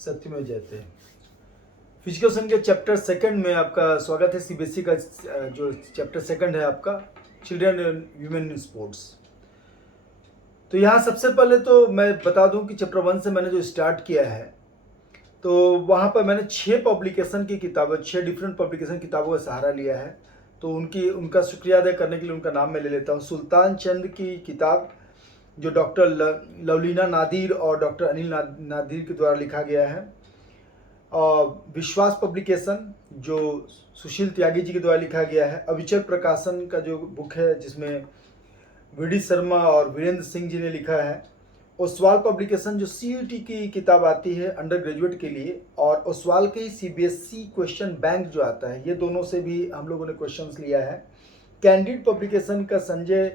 सत्यमेव जयते। Physical science के चैप्टर सेकंड में आपका स्वागत है। सीबीएसई का जो चैप्टर सेकंड है आपका children and human in sports. तो यहाँ सबसे पहले तो मैं बता दूं कि चैप्टर 1 से मैंने जो स्टार्ट किया है तो वहाँ पर मैंने 6 पब्लिकेशन की किताबें, 6 डिफरेंट पब्लिकेशन किताबों का सहारा लिया है। तो उनका शुक्रिया अदा करने के लिए उनका नाम मैं ले लेता हूँ। सुल्तान चंद की किताब जो डॉक्टर लवलीना नादिर और डॉक्टर अनिल नादिर के द्वारा लिखा गया है, और विश्वास पब्लिकेशन जो सुशील त्यागी जी के द्वारा लिखा गया है। अविचल प्रकाशन का जो बुक है जिसमें वीडी शर्मा और वीरेंद्र सिंह जी ने लिखा है। ओसवाल पब्लिकेशन जो सीयूटी की किताब आती है अंडर ग्रेजुएट के लिए, और ओसवाल के ही सीबीएसई क्वेश्चन बैंक जो आता है, ये दोनों से भी हम लोगों ने क्वेश्चंस लिया है। कैंडिड पब्लिकेशन का संजय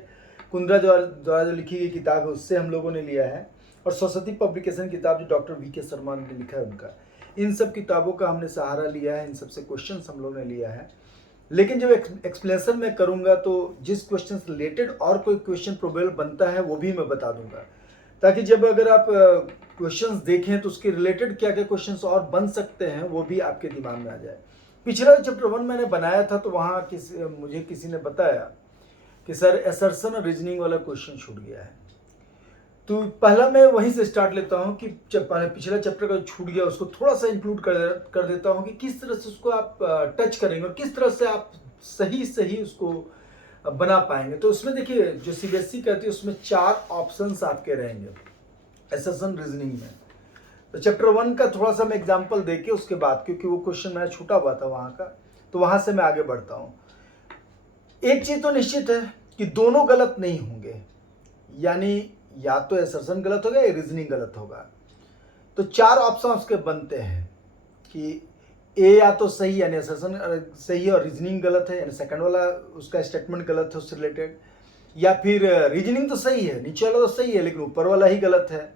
कुंद्रा द्वारा जो लिखी गई किताब है उससे हम लोगों ने लिया है। और सरस्वती पब्लिकेशन किताब जो डॉक्टर वीके शर्मा ने लिखा है उनका, इन सब किताबों का हमने सहारा लिया है। इन सब से क्वेश्चन हम लोगों ने लिया है। लेकिन जब एक्सप्लेनेशन में करूंगा तो जिस क्वेश्चन से रिलेटेड और कोई क्वेश्चन प्रोबेबल बनता है वो भी मैं बता दूंगा, ताकि जब अगर आप क्वेश्चंस देखें तो उसके रिलेटेड क्या क्या क्वेश्चंस और बन सकते हैं वो भी आपके दिमाग में आ जाए। पिछला चैप्टर 1 मैंने बनाया था तो वहाँ मुझे किसी ने बताया कि सर असर्शन और रीजनिंग वाला क्वेश्चन छूट गया है। तो पहला मैं वहीं से स्टार्ट लेता हूँ कि पिछला चैप्टर का छूट गया उसको थोड़ा सा इंक्लूड कर देता हूँ कि किस तरह से उसको आप टच करेंगे और किस तरह से आप सही उसको बना पाएंगे। तो उसमें देखिए जो सीबीएसई कहती है उसमें 4 ऑप्शंस आपके रहेंगे असर्शन रीजनिंग में। तो चैप्टर 1 का थोड़ा सा मैं एग्जाम्पल देके उसके बाद, क्योंकि वो क्वेश्चन मेरा छूटा हुआ था वहाँ का, तो वहाँ से मैं आगे बढ़ता हूँ। एक चीज़ तो निश्चित है कि दोनों गलत नहीं होंगे, यानी या तो असर्शन गलत होगा या रीजनिंग गलत होगा। तो 4 ऑप्शन उसके बनते हैं कि ए या तो सही यानी असर्शन सही है और रीजनिंग गलत है, यानी सेकंड वाला उसका स्टेटमेंट गलत है उससे रिलेटेड, या फिर रीजनिंग तो सही है, नीचे वाला तो सही है लेकिन ऊपर वाला ही गलत है।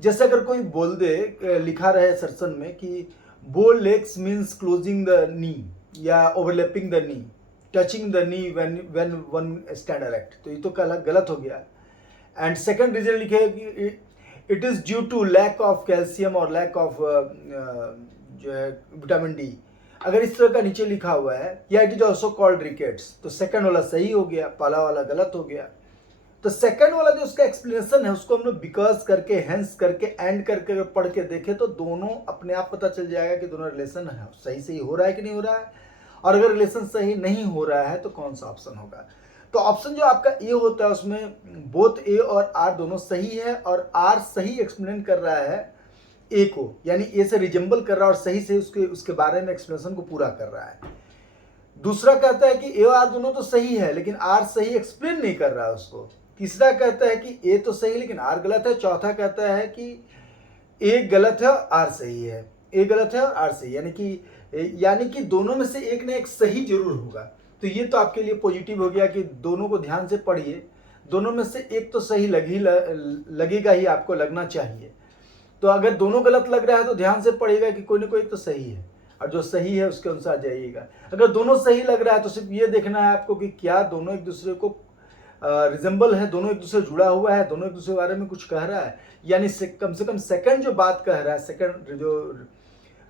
जैसे अगर कोई बोल दे, लिखा रहे असर्शन में कि bow legs means closing the knee या overlapping the knee, touching the knee when one stand erect, तो ये तो गलत हो गया। एंड सेकंड रीजन लिखे कि it is due to lack of calcium और लैक ऑफ जो है विटामिन डी, अगर इस तरह का नीचे लिखा हुआ है, या it is also called rickets, तो सेकंड वाला सही हो गया, पहला वाला गलत हो गया। तो सेकंड वाला जो उसका एक्सप्लेनेशन है उसको हम लोग बिकॉज करके, हेंस करके, एंड करके अगर पढ़ के देखें तो दोनों अपने आप पता चल जाएगा कि दोनों रिलेशन है सही हो रहा है कि नहीं हो रहा है, और अगर रिलेशन सही नहीं हो रहा है तो कौन सा ऑप्शन होगा। तो ऑप्शन जो आपका ए होता है उसमें बोथ ए और आर दोनों सही है, और आर सही एक्सप्लेन कर रहा है ए को, यानी ए से रिजेंबल कर रहा है और सही से उसके बारे में एक्सप्लेनेशन को पूरा कर रहा है। दूसरा कहता है कि ए और आर दोनों तो सही है लेकिन आर सही एक्सप्लेन नहीं कर रहा है उसको। तीसरा कहता है कि ए तो सही लेकिन आर गलत है। चौथा कहता है कि ए गलत है और आर सही है, ए गलत है और आर सही, यानी कि दोनों में से एक ना एक सही जरूर होगा। तो ये तो आपके लिए पॉजिटिव हो गया कि दोनों को ध्यान से पढ़िए, दोनों में से एक तो सही लगेगा ही, आपको लगना चाहिए। तो अगर दोनों गलत लग रहा है तो ध्यान से पढ़िएगा कि कोई ना कोई तो सही है, और जो सही है उसके अनुसार जाइएगा। अगर दोनों सही लग रहा है तो सिर्फ ये देखना है आपको कि क्या दोनों एक दूसरे को रिजेंबल है, दोनों एक दूसरे से जुड़ा हुआ है, दोनों एक दूसरे के बारे में कुछ कह रहा है, यानी कम से कम सेकंड जो बात कह रहा है, सेकंड जो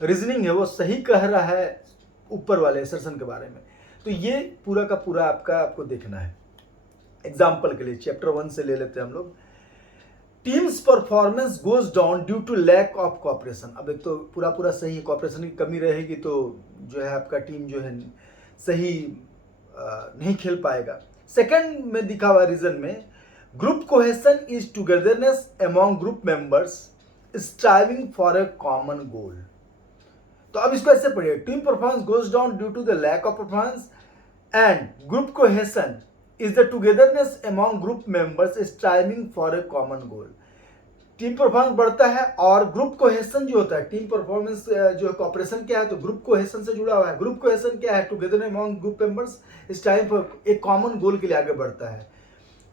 रीजनिंग है वो सही कह रहा है ऊपर वाले असर्शन के बारे में। तो ये पूरा का पूरा आपको देखना है। एग्जाम्पल के लिए चैप्टर 1 से ले लेते हैं हम लोग। Teams performance goes down due to lack of cooperation. अब एक तो पूरा सही है, कोऑपरेशन की कमी रहेगी तो जो है आपका टीम जो है सही नहीं खेल पाएगा। सेकंड में दिखा हुआ रीजन में group cohesion is togetherness among group members striving for a common goal. तो अब इसको ऐसे पढ़िए, team performance goes down due to the lack of performance and group cohesion is the togetherness among group members striving for a common goal. Team performance बढ़ता है और group cohesion जो होता है, टीम परफॉर्मेंस जो कॉपरेशन क्या है तो ग्रुप कोहेशन से जुड़ा हुआ है। ग्रुप कोहेशन क्या है, together among group members striving for एक कॉमन गोल के लिए आगे बढ़ता है।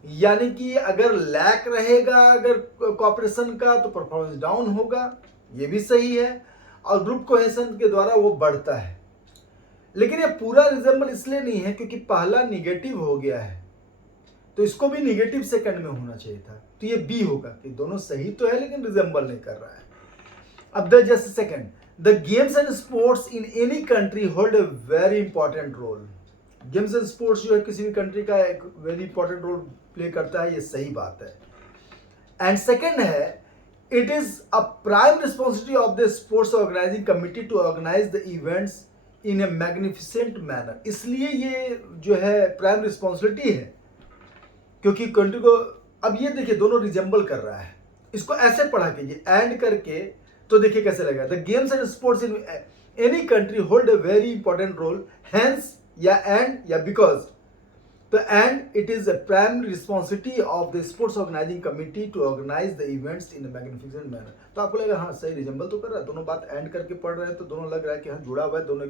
यानी कि अगर लैक रहेगा अगर कॉपरेशन का तो परफॉर्मेंस डाउन होगा, ये भी सही है, और ग्रुप कोहेशन के द्वारा वो बढ़ता है। लेकिन ये पूरा रिजेंबल इसलिए नहीं है क्योंकि पहला निगेटिव हो गया है, तो इसको भी निगेटिव सेकंड में होना चाहिए था, तो ये बी होगा कि दोनों सही तो है लेकिन रिजेंबल नहीं कर रहा है। अब the just second, the games and sports in any country hold a very important role. Games and sports जो है किसी भी कंट्री का एक वेरी इंपॉर्टेंट रोल प्ले करता है, ये सही बात है। एंड सेकंड है, it is a prime responsibility of the sports organising committee to organise the events in a magnificent manner. इसलिए ये जो है प्राइम रिस्पॉन्सिबिलिटी है, क्योंकि कंट्री को, अब ये देखिए दोनों रिजेंबल कर रहा है, इसको ऐसे पढ़ा कीजिए एंड करके तो देखिए कैसे लगा। The games and sports in any country hold a very important role, hence या एंड या बिकॉज, तो and it is a prime responsibility of the sports organising committee to organise the events in magnificent manner. तो आपको लगेगा हाँ सही resemble तो कर रहा है, दोनों बात एंड करके पढ़ रहे हैं तो दोनों लग रहा है कि हाँ जुड़ा हुआ है, दोनों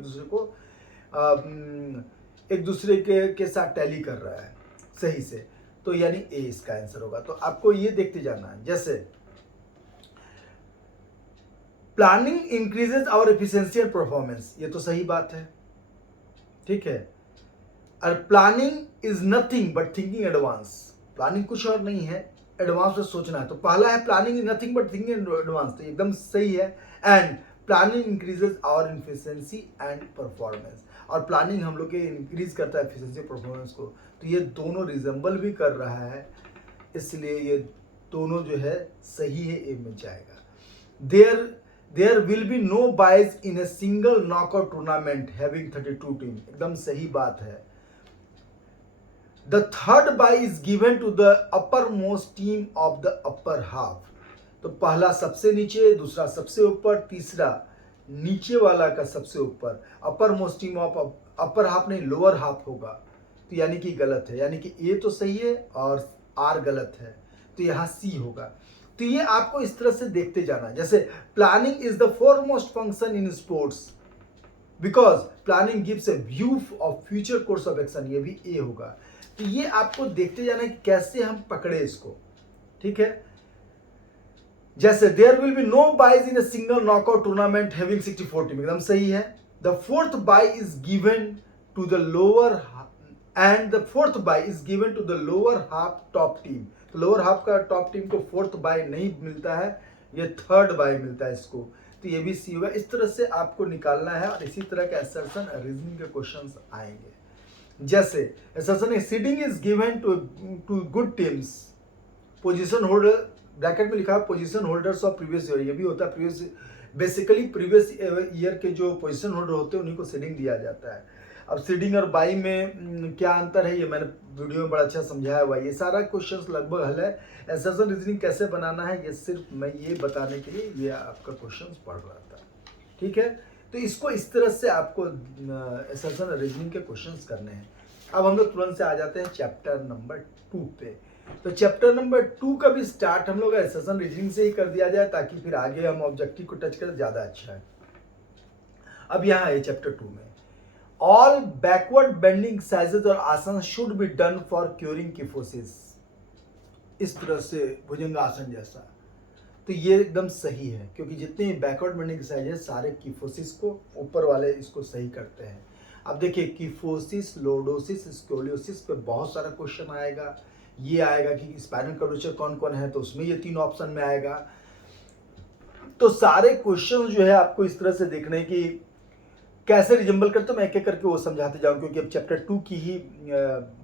एक दूसरे के साथ टैली कर रहा है सही से। तो यानी ए इसका आंसर होगा। तो आपको ये देखते जाना है, जैसे planning increases our efficiency and performance, ये तो सही बात है, ठीक है। और planning is nothing but thinking advance, planning कुछ और नहीं है, एडवांस में सोचना है। तो पहला है planning is nothing but thinking advance, तो एकदम सही है। And planning increases our efficiency and performance, और प्लानिंग हम लोग के इंक्रीज करता है एफिशिएंसी परफॉर्मेंस को। तो ये दोनों रिजेंबल भी कर रहा है, इसलिए ये दोनों जो है सही है, ए में जाएगा। There will be no byes in a single knockout tournament having 32 team, एकदम सही बात है। The third bye is given to the upper most team of the upper half, तो पहला सबसे नीचे, दूसरा सबसे ऊपर, तीसरा नीचे वाला का सबसे ऊपर। अपर most team of upper half नहीं, लोअर हाफ होगा, तो यानी कि गलत है, यानी कि ए तो सही है और आर गलत है, तो यहाँ सी होगा। तो ये आपको इस तरह से देखते जाना है। जैसे planning is the foremost function in sports because planning gives A view of future course of action, ये भी ए होगा। तो ये आपको देखते जाना है कि कैसे हम पकड़े इसको, ठीक है। जैसे there will be no byes in a single knockout tournament having 64 team, एकदम सही है। The fourth bye is given to the lower and the fourth bye is given to the lower half top team, तो lower half का top team को fourth bye नहीं मिलता है, ये थर्ड बाय मिलता है इसको, तो ये भी सी होगा। इस तरह से आपको निकालना है, और इसी तरह के असर्शन रीजनिंग के क्वेश्चंस आएंगे। जैसे assertion seeding is given to good teams, position holder bracket में लिखा है position holders of previous year, ये भी होता है प्रीवियस, बेसिकली प्रीवियस ईयर के जो पोजीशन होल्डर होते हैं उन्हीं को सीडिंग दिया जाता है। अब सीडिंग और बाई में क्या अंतर है, ये मैंने वीडियो में बड़ा अच्छा समझाया हुआ है। ये सारा क्वेश्चंस लगभग हल है। असर्शन रीजनिंग कैसे बनाना है, ये सिर्फ मैं ये बताने के लिए ये आपका क्वेश्चंस पढ़ रहा था, ठीक है। तो इसको इस तरह से आपको असर्शन रीजनिंग के क्वेश्चंस करने हैं। अब हम लोग तुरंत से आ जाते हैं चैप्टर नंबर 2 पे। तो चैप्टर नंबर 2 का भी स्टार्ट हम लोग असर्शन रीजनिंग से ही कर दिया जाए, ताकि फिर आगे हम ऑब्जेक्टिव को टच करें, ज़्यादा अच्छा है। अब यहाँ है चैप्टर 2 में, ऑल बैकवर्ड बेंडिंग एक्सरसाइजेज और आसन should be done for curing kyphosis, इस तरह से भुजंगासन जैसा। तो ये एकदम सही है, क्योंकि जितने बैकवर्ड बेंडिंग एक्सरसाइजेज सारे किफोसिस को ऊपर वाले इसको सही करते हैं। अब देखिए किफोसिस, लोडोसिस, स्कोलियोसिस पे बहुत सारा क्वेश्चन आएगा। ये आएगा कि स्पाइनल कर्वेचर कौन कौन है, तो उसमें ये 3 ऑप्शन में आएगा। तो सारे क्वेश्चन जो है आपको इस तरह से देखने की कैसे रिजेंबल करते हो, मैं एक एक करके वो समझाते जाऊँ, क्योंकि अब चैप्टर 2 की ही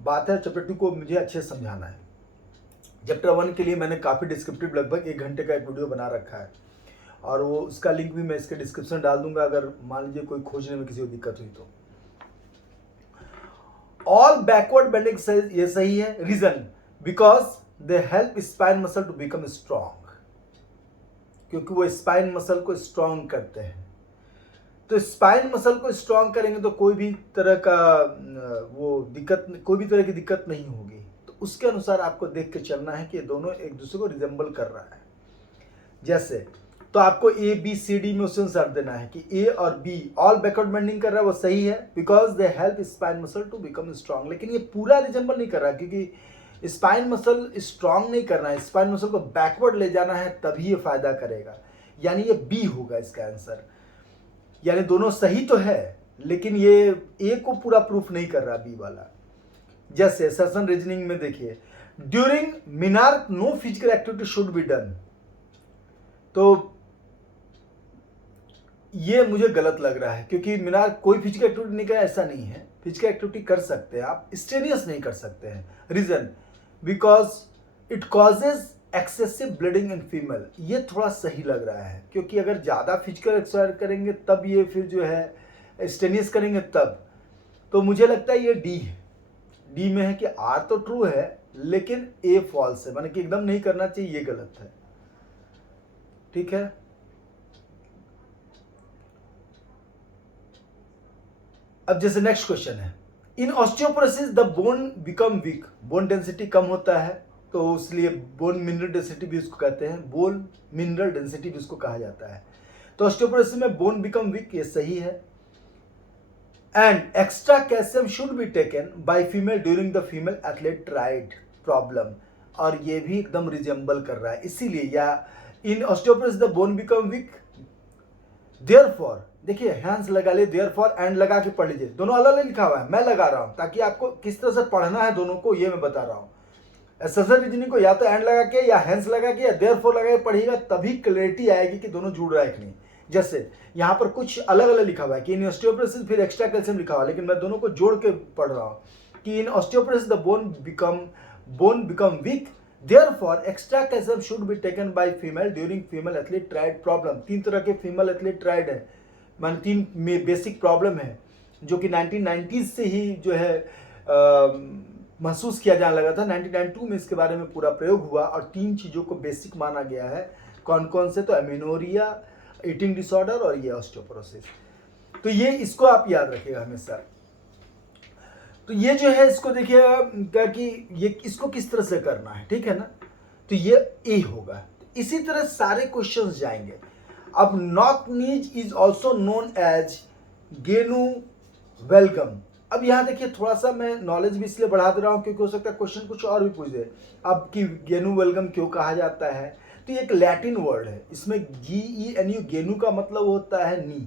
बात है। चैप्टर 2 को मुझे अच्छे से समझाना है। चैप्टर 1 के लिए मैंने काफ़ी डिस्क्रिप्टिव लगभग 1 घंटे का एक वीडियो बना रखा है, और वो उसका लिंक भी मैं इसके डिस्क्रिप्शन डाल दूंगा, अगर मान लीजिए कोई खोजने में किसी को दिक्कत हुई तो। ऑल बैकवर्ड बेंडिंग एक्सरसाइज, ये सही है। Reason because they help spine muscle to become strong, क्योंकि वो स्पाइन मसल को स्ट्रॉन्ग करते हैं। तो स्पाइन मसल को स्ट्रॉन्ग करेंगे तो कोई भी तरह का वो दिक्कत, कोई भी तरह की दिक्कत नहीं होगी। तो उसके अनुसार आपको देख के चलना है कि ये दोनों एक दूसरे को रिजेंबल कर रहा है। जैसे तो आपको ए बी सी डी में उससे आंसर देना है कि ए और बी ऑल बैकवर्ड बेंडिंग कर रहा है, वो सही है, because they help spine muscle to become strong. लेकिन ये पूरा रिजेंबल नहीं कर रहा, क्योंकि स्पाइन मसल स्ट्रॉन्ग नहीं करना है, स्पाइन मसल को बैकवर्ड ले जाना है, तभी ये फायदा करेगा। यानी ये बी होगा इसका आंसर। यानी दोनों सही तो है, लेकिन ये ए को पूरा प्रूफ नहीं कर रहा बी वाला। जैसे असर्शन रीजनिंग में देखिए, during menarche no physical activity should be done. तो ये मुझे गलत लग रहा है, क्योंकि मीनार कोई फिजिकल एक्टिविटी नहीं करे ऐसा नहीं है, फिजिकल एक्टिविटी कर सकते हैं आप, स्टेनियस नहीं कर सकते हैं। Reason because it causes excessive bleeding in female. ये थोड़ा सही लग रहा है, क्योंकि अगर ज़्यादा फिजिकल एक्सरसाइज करेंगे तब ये फिर जो है स्टेनियस करेंगे तब। तो मुझे लगता है ये डी है, डी में है कि आर तो ट्रू है लेकिन ए फॉल्स है, माने कि एकदम नहीं करना चाहिए, ये गलत है। ठीक है, अब जैसे नेक्स्ट क्वेश्चन है, in osteoporosis the bone become weak, bone density कम होता है तो इसलिए बोन मिनरल डेंसिटी भी उसको कहते हैं, बोन मिनरल डेंसिटी भी उसको कहा जाता है। तो ऑस्टियोपोरोसिस में बोन बिकम वीक, ये सही है। And extra calcium should be taken by female during the female athlete tried problem, और ये भी एकदम रिजेंबल कर रहा है, इसीलिए या in osteoporosis the bone become weak therefore, देखिए हैंड्स लगा ले, देयरफॉर एंड लगा के पढ़ लीजिए, दोनों अलग अलग लिखा हुआ है, मैं लगा रहा हूं ताकि आपको किस तरह से पढ़ना है दोनों को, ये मैं बता रहा हूं। एसेसरी रीजनिंग को या तो एंड लगा के या हैंड्स लगा के या देयरफॉर लगा के पढ़िएगा, तभी क्लैरिटी आएगी कि दोनों जुड़ रहा है कि नहीं। जैसे यहाँ पर कुछ अलग अलग लिखा हुआ है कि इन ऑस्टियोपोरोसिस फिर एक्स्ट्रा कैल्शियम लिखा हुआ है, लेकिन मैं दोनों को जोड़ के पढ़ रहा हूँ कि in osteoporosis the bone become weak, therefore extra calcium should be taken by female during female athlete triad problem। तीन तरह के फीमेल एथलीट ट्राइड है, मान तीन बेसिक प्रॉब्लम है जो कि 1990s से ही जो है महसूस किया जाने लगा था। 1992 में इसके बारे में पूरा प्रयोग हुआ और तीन चीज़ों को बेसिक माना गया है। कौन कौन से? तो एमिनोरिया, ईटिंग डिसऑर्डर और ये ऑस्टियोपोरोसिस। तो ये इसको आप याद रखिएगा हमेशा। तो ये जो है इसको देखिएगा कि ये इसको किस तरह से करना है, ठीक है ना। तो ये ए होगा। इसी तरह सारे क्वेश्चंस जाएंगे। अब knock knees is also known as genu valgum. अब यहाँ देखिए थोड़ा सा मैं नॉलेज भी इसलिए बढ़ा दे रहा हूँ क्योंकि हो सकता है क्वेश्चन कुछ और भी पूछ दे। अब कि गेनु वेलगम क्यों कहा जाता है, तो ये एक लैटिन वर्ड है, इसमें GENU गेनु का मतलब होता है नी,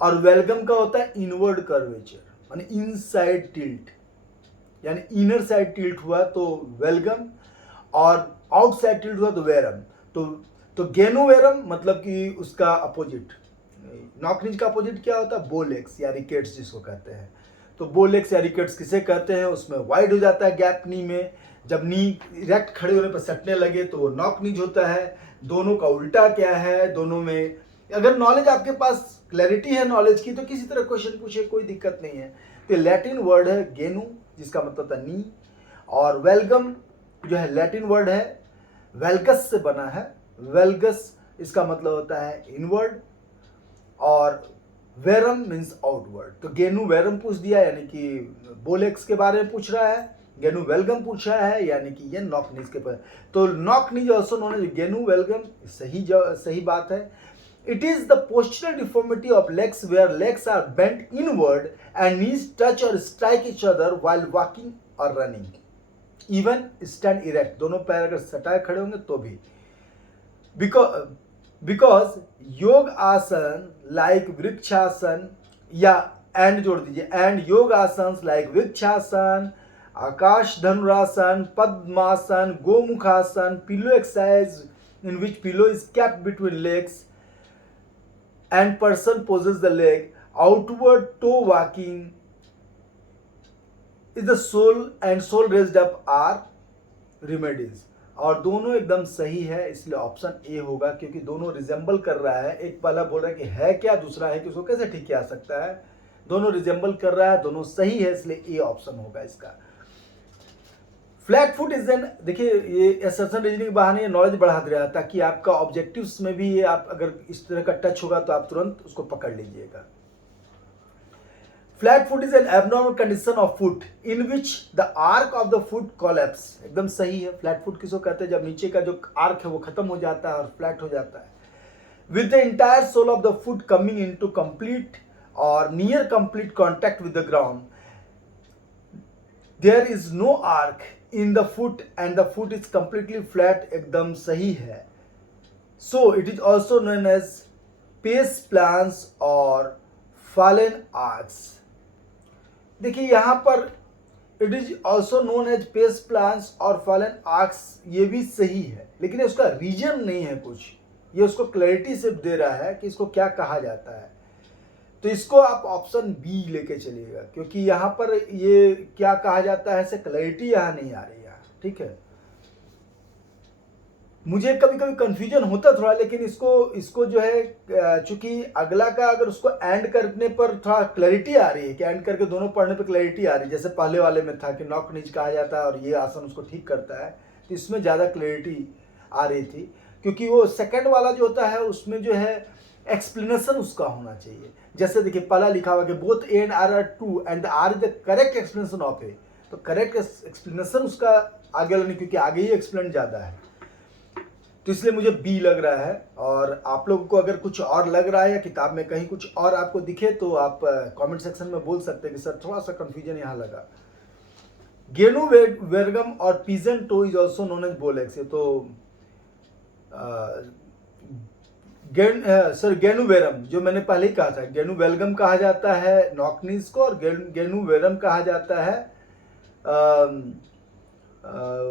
और वेलगम का होता है इनवर्ड कर्वेचर, माने इनसाइड टिल्ट, यानी इनर साइड टिल्ट हुआ तो वेलगम और आउटसाइड टिल्ट हुआ तो वेरम। तो गेनोवेरम मतलब कि उसका अपोजिट, नॉक नीज का अपोजिट क्या होता है? बोलेक्स या रिकेट्स जिसको कहते हैं। तो बोलेक्स या रिकेट्स किसे कहते हैं? उसमें वाइड हो जाता है गैप नी में, जब नी इरेक्ट खड़े होने पर सटने लगे तो वो नॉक नीज होता है। दोनों का उल्टा क्या है? दोनों में अगर नॉलेज आपके पास क्लैरिटी है नॉलेज की तो किसी तरह क्वेश्चन पूछे, कोई दिक्कत नहीं है। तो लैटिन वर्ड है गेनु जिसका मतलब था नी, और वेलगम जो है लैटिन वर्ड है वेल्गस से बना है, वेल्गस इसका मतलब होता है इनवर्ड, और वेरम मीन्स आउटवर्ड। तो गेनु वेरम पूछ दिया यानी कि बोलेक्स के बारे में पूछ रहा है, गेनु वेलगम पूछ रहा है यानी कि ये नॉक नीज के पर। तो knock knees also known as genu valgum, सही बात है। It is the postural deformity of legs where legs are bent inward and knees touch or strike each other while walking or running. Even stand erect, दोनों पैर अगर सटाए खड़े होंगे तो भी। Because योग आसन like वृक्षासन या एंड जोड़ दीजिए, एंड योग आसन like vrikshasana, Akash dhanurasana, padmasana, Gomukhasana, pillow exercise in which pillow is kept between legs and person poses the leg, outward toe walking is the soul and soul raised up are remedies। और दोनों एकदम सही है, इसलिए option A होगा क्योंकि दोनों resemble कर रहा है। एक वाला बोल रहा है कि है क्या, दूसरा है कि उसको कैसे ठीक किया जा सकता है। दोनों रिजेंबल कर रहा है, दोनों सही है, इसलिए ए ऑप्शन होगा इसका। फ्लैट फुट इज एन, देखिए ये एसर्शन रीजनिंग के बहाने नॉलेज बढ़ा दे रहा है ताकि आपका ऑब्जेक्टिव्स में भी ये आप अगर इस तरह का टच होगा तो आप तुरंत उसको पकड़ लीजिएगा। Flat foot is an abnormal condition of foot in which the arch of the foot collapse, एकदम सही है। फ्लैट फुट किसको कहते हैं? जब नीचे का जो आर्क है वो खत्म हो जाता है और फ्लैट हो जाता है। With the entire sole of the foot coming into complete और near complete contact with the ground, there is no arch in the foot and the foot is completely flat, एकदम सही है। So it is also known as pes plans or fallen arcs। देखिए यहाँ पर it is also known as pes plans और fallen arcs, ये भी सही है लेकिन उसका रीजन नहीं है कुछ, ये उसको क्लैरिटी सिर्फ दे रहा है कि इसको क्या कहा जाता है। तो इसको आप ऑप्शन बी लेके चलिएगा, क्योंकि यहाँ पर ये क्या कहा जाता है से क्लैरिटी यहाँ नहीं आ रही है। ठीक है, मुझे कभी कभी कंफ्यूजन होता थोड़ा, लेकिन इसको जो है चूंकि अगला का अगर उसको एंड करने पर थोड़ा क्लैरिटी आ रही है कि एंड करके दोनों पढ़ने पर क्लैरिटी आ रही है, जैसे पहले वाले में था कि नॉक नीच कहा जाता है और ये आसन उसको ठीक करता है, तो इसमें ज़्यादा क्लैरिटी आ रही थी, क्योंकि वो सेकंड वाला जो होता है उसमें जो है एक्सप्लेनेशन उसका होना चाहिए। जैसे देखिए पहला लिखा हुआ कि both A and R true and R is the correct explanation of A, तो करेक्ट एक्सप्लेनेशन उसका आगे वाला नहीं, क्योंकि आगे ही एक्सप्लेन ज़्यादा है, तो इसलिए मुझे बी लग रहा है। और आप लोगों को अगर कुछ और लग रहा है या किताब में कहीं कुछ और आपको दिखे तो आप कमेंट सेक्शन में बोल सकते हैं कि सर थोड़ा सा कंफ्यूजन यहाँ लगा। गेनु वेरगम और pigeon toe is also known as bowlegs, तो सर गेनुवेरम जो मैंने पहले ही कहा था, गेनुवेलगम कहा जाता है नॉकनीज को, और गेनुवेरम कहा जाता है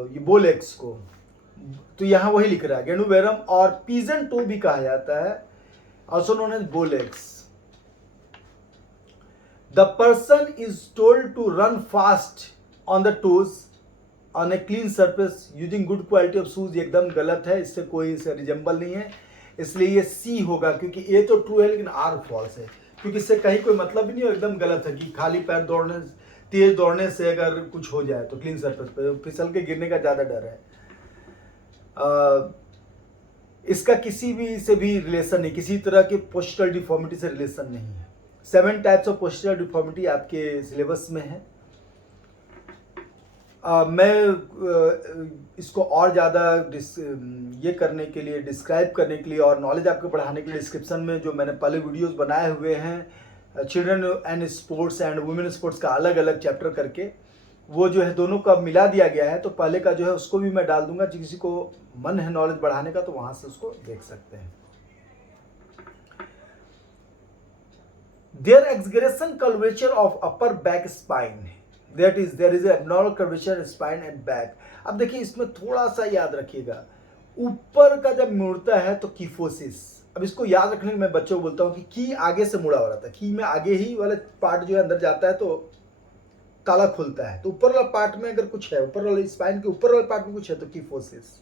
ये बोलेक्स को। तो यहाँ वही लिख रहा है गेनुवेरम, और पीजन टो भी कहा जाता है, also known as bowlegs. The person is told to run fast on the toes on a clean surface using good quality of shoes, एकदम गलत है, इससे कोई इसे रिजेंबल नहीं है, इसलिए ये सी होगा, क्योंकि ए तो ट्रू है लेकिन आर फॉल्स है, क्योंकि इससे कहीं कोई मतलब ही नहीं है, एकदम गलत है कि खाली पैर दौड़ने तेज दौड़ने से अगर कुछ हो जाए तो क्लीन सरफेस पे फिसल के गिरने का ज़्यादा डर है। इसका किसी भी से भी रिलेशन नहीं, किसी तरह की पोस्चरल डिफॉर्मिटी से रिलेशन नहीं है। 7 टाइप्स ऑफ पोस्चरल डिफॉर्मिटी आपके सिलेबस में है। मैं इसको और ज़्यादा ये करने के लिए, डिस्क्राइब करने के लिए और नॉलेज आपको बढ़ाने के लिए डिस्क्रिप्शन में जो मैंने पहले वीडियोस बनाए हुए हैं children and sports and women sports का अलग अलग चैप्टर करके, वो जो है दोनों का मिला दिया गया है, तो पहले का जो है उसको भी मैं डाल दूंगा, किसी को मन है नॉलेज बढ़ाने का तो वहाँ से उसको देख सकते हैं। There exaggeration curvature of upper back spine, that is there is abnormal curvature spine and back. अब देखिए इसमें थोड़ा सा याद रखिएगा, ऊपर का जब मुड़ता है तो कीफोसिस, अब इसको याद रखने में मैं बच्चों को बोलता हूँ कि की आगे से मुड़ा हुआ रहता है, की में आगे ही वाला पार्ट जो है अंदर जाता है तो ताला खुलता है, तो ऊपर वाला पार्ट में अगर कुछ है, ऊपर वाले स्पाइन के ऊपर वाले पार्ट में कुछ है तो कीफोसिस,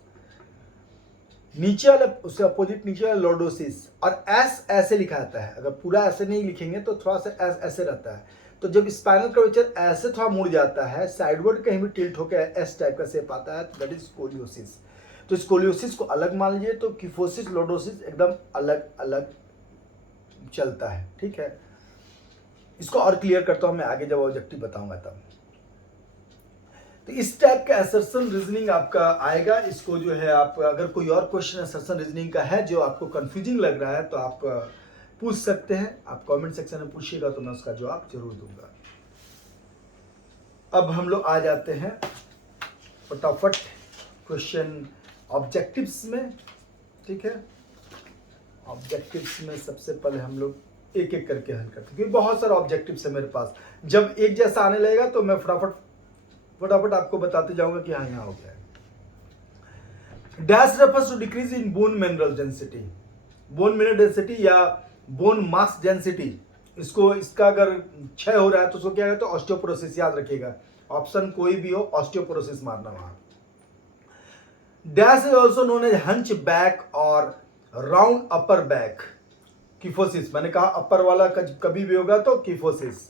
नीचे वाला उससे अपोजिट नीचे वाला लॉर्डोसिस। और एस ऐसे लिखा जाता है, अगर पूरा ऐसे नहीं लिखेंगे तो थोड़ा सा एस ऐसे रहता है, तो जब स्पाइनल कर्वेचर ऐसे थोड़ा मुड़ जाता है, साइडवर्ड कहीं भी टिल्ट होकर एस टाइप का शेप आता है, दैट इज स्कोलियोसिस। तो स्कोलियोसिस को अलग मान लीजिए, तो कीफोसिस लॉर्डोसिस एकदम अलग अलग चलता है। ठीक है, इसको और क्लियर करता हूं मैं आगे जब ऑब्जेक्टिव बताऊंगा तब। तो इस टाइप का असर्शन रीजनिंग आपका आएगा। इसको जो है आप अगर कोई और क्वेश्चन असर्शन रीजनिंग का है जो आपको कंफ्यूजिंग लग रहा है तो आप पूछ सकते हैं, आप कमेंट सेक्शन में पूछिएगा तो मैं उसका जवाब जरूर दूंगा। अब हम लोग आ जाते हैं फटाफट क्वेश्चन ऑब्जेक्टिव्स में। ठीक है, ऑब्जेक्टिव्स में सबसे पहले हम लोग एक एक करके हल करते हैं, क्योंकि बहुत सारे ऑब्जेक्टिव्स है मेरे पास, जब एक जैसा आने लगेगा तो मैं फटाफट आपको बताते जाऊंगा कि हाँ यहाँ हो गया है। Dash refers to decrease in bone mineral density, bone mineral density या बोन मास डेंसिटी, इसका अगर क्षय हो रहा है तो उसको क्या कहते हैं, ऑस्टियोपोरोसिस। याद रखिएगा, ऑप्शन कोई भी हो ऑस्टियोपोरोसिस मारना वहां। Dash is also known as hunchback और राउंड अपर बैक, कीफोसिस। मैंने कहा अपर वाला कभी भी होगा तो कीफोसिस।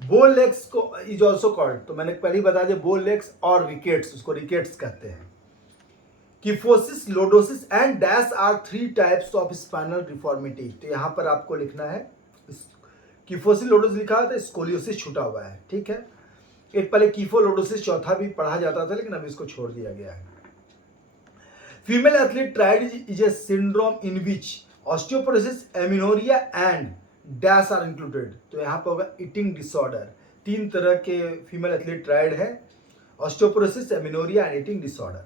बो लेग्स को इज ऑल्सो कॉल्ड, तो मैंने पहले ही बता दिया, बो लेग्स और रिकेट्स, उसको रिकेट्स कहते हैं। Kyphosis, lordosis and dash are 3 types of spinal deformity. तो यहां पर आपको लिखना है कीफोसिस लोडोसिस लिखा है तो स्कोलियोसिस छूटा हुआ है। ठीक है, एक पहले कीफो लोडोसिस चौथा भी पढ़ा जाता था लेकिन अब इसको छोड़ दिया गया है। Female athlete triad is a syndrome in which osteoporosis, amenorrhoea and dash are included. तो यहाँ पर होगा ईटिंग डिसऑर्डर। 3 तरह के फीमेल एथलीट ट्राइड है, osteoporosis, amenorrhoea and eating disorder.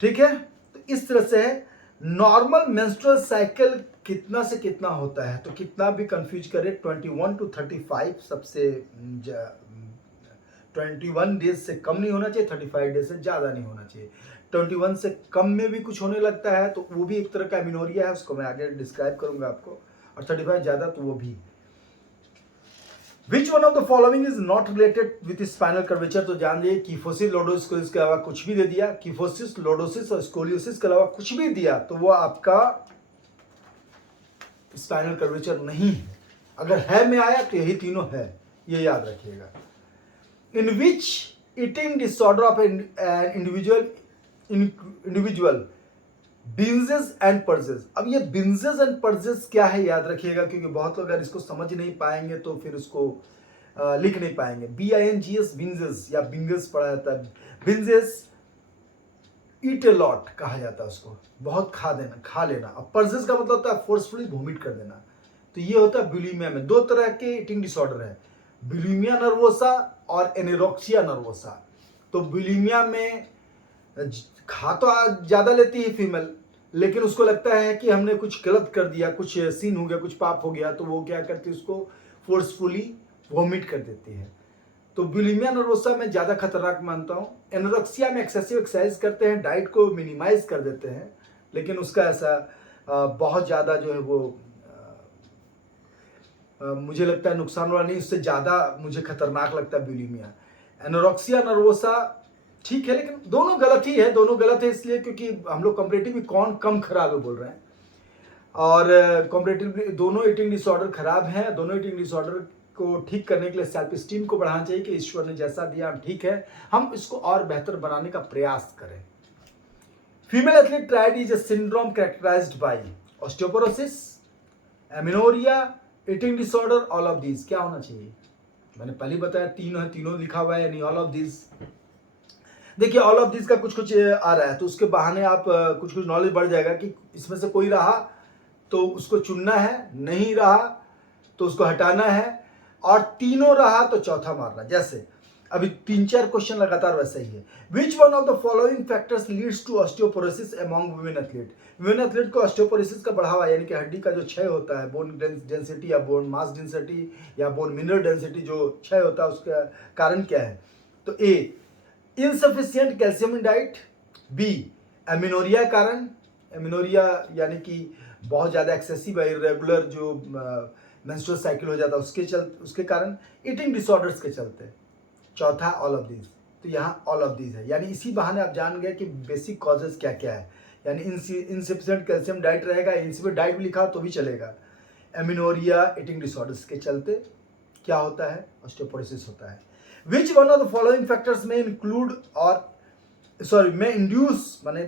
ठीक है, तो इस तरह से है। नॉर्मल मेंस्ट्रुअल साइकिल कितना से कितना होता है, तो कितना भी कंफ्यूज करे, 21 to 35 सबसे 21 डेज से कम नहीं होना चाहिए, 35 डेज से ज़्यादा नहीं होना चाहिए। 21 से कम में भी कुछ होने लगता है तो वो भी एक तरह का एमिनोरिया है, उसको मैं आगे डिस्क्राइब करूंगा आपको, और 35 ज़्यादा तो वो भी। विच one of the following is not related with spinal curvature, तो जान लीजिए कीफोसिस लॉर्डोसिस के अलावा कुछ भी दे दिया, कीफोसिस लॉर्डोसिस और स्कोलियोसिस के अलावा कुछ भी दिया तो वो आपका स्पाइनल कर्वेचर नहीं है। अगर है में आया तो यही तीनों है, ये याद रखिएगा। In which eating disorder of individual binges and purges. अब ये बिंजेस एंड पर्जेस क्या है याद रखिएगा, क्योंकि बहुत लोग अगर इसको समझ नहीं पाएंगे तो फिर उसको लिख नहीं पाएंगे। BINGS बिंजेस या बिंगस पढ़ा जाता है। बिंजेस ईट ए लॉट कहा जाता है उसको, बहुत खा लेना। अब पर्जेस का मतलब होता है फोर्सफुली वोमिट कर देना। तो ये होता है बुलिमिया में। दो तरह के ईटिंग डिसऑर्डर है, बुलिमिया नर्वोसा और एनोरेक्सिया नर्वोसा। तो बुलिमिया में खा तो ज़्यादा लेती है फीमेल, लेकिन उसको लगता है कि हमने कुछ गलत कर दिया, कुछ सीन हो गया, कुछ पाप हो गया, तो वो क्या करती है, उसको फोर्सफुली वॉमिट कर देती है। तो बुलिमिया नर्वोसा में ज़्यादा खतरनाक मानता हूँ। एनोरेक्सिया में एक्सेसिव एक्सरसाइज करते हैं, डाइट को मिनिमाइज कर देते हैं, लेकिन उसका ऐसा बहुत ज़्यादा जो है वो मुझे लगता है नुकसान वाला नहीं, उससे ज़्यादा मुझे खतरनाक लगता है बुलिमिया। एनोरेक्सिया नर्वोसा ठीक है, लेकिन दोनों गलत ही है। दोनों गलत है इसलिए क्योंकि हम लोग कंपेरेटिवली कौन कम खराब है बोल रहे हैं, और कंपेरेटिवली दोनों ईटिंग डिसऑर्डर खराब हैं। दोनों ईटिंग डिसऑर्डर को ठीक करने के लिए सेल्फ स्टीम को बढ़ाना चाहिए कि ईश्वर ने जैसा दिया ठीक है, हम इसको और बेहतर बनाने का प्रयास करें। Female athlete triad is a syndrome characterised by osteoporosis, amenorrhoea, eating disorder, all of these. क्या होना चाहिए, मैंने पहले बताया तीनों है, तीनों लिखा हुआ है, यानी ऑल ऑफ दीज। देखिए ऑल ऑफ दिस का कुछ कुछ आ रहा है, तो उसके बहाने आप कुछ कुछ नॉलेज बढ़ जाएगा कि इसमें से कोई रहा तो उसको चुनना है, नहीं रहा तो उसको हटाना है, और तीनों रहा तो चौथा मारना। जैसे अभी 3-4 क्वेश्चन लगातार वैसा ही है। Which one of the following factors leads to osteoporosis among women athlete. Women athlete को ऑस्टियोपोरोसिस का बढ़ावा, यानी कि हड्डी का जो क्षय होता है, बोन डेंसिटी या बोन मास डेंसिटी या बोन मिनरल डेंसिटी जो क्षय होता है, उसका कारण क्या है। तो A insufficient calcium in diet, B amenorrhea कारण, एमिनोरिया यानी कि बहुत ज़्यादा एक्सेसिव इरेगुलर जो मेंस्ट्रुअल साइकिल हो जाता है उसके कारण, ईटिंग डिसऑर्डर्स के चलते, चौथा ऑल ऑफ दीज। तो यहाँ ऑल ऑफ दीज है, यानी इसी बहाने आप जान गए कि बेसिक कॉजेज क्या क्या है। यानी इनसफिशियंट कैल्शियम डाइट रहेगा, इनसफिशिएंट डाइट भी लिखा तो भी चलेगा। एमिनोरिया ईटिंग डिसऑर्डर्स के चलते क्या होता है, ऑस्टियोपोरोसिस होता है। Which one of the following factors में इंक्लूड और में इंड्यूस माने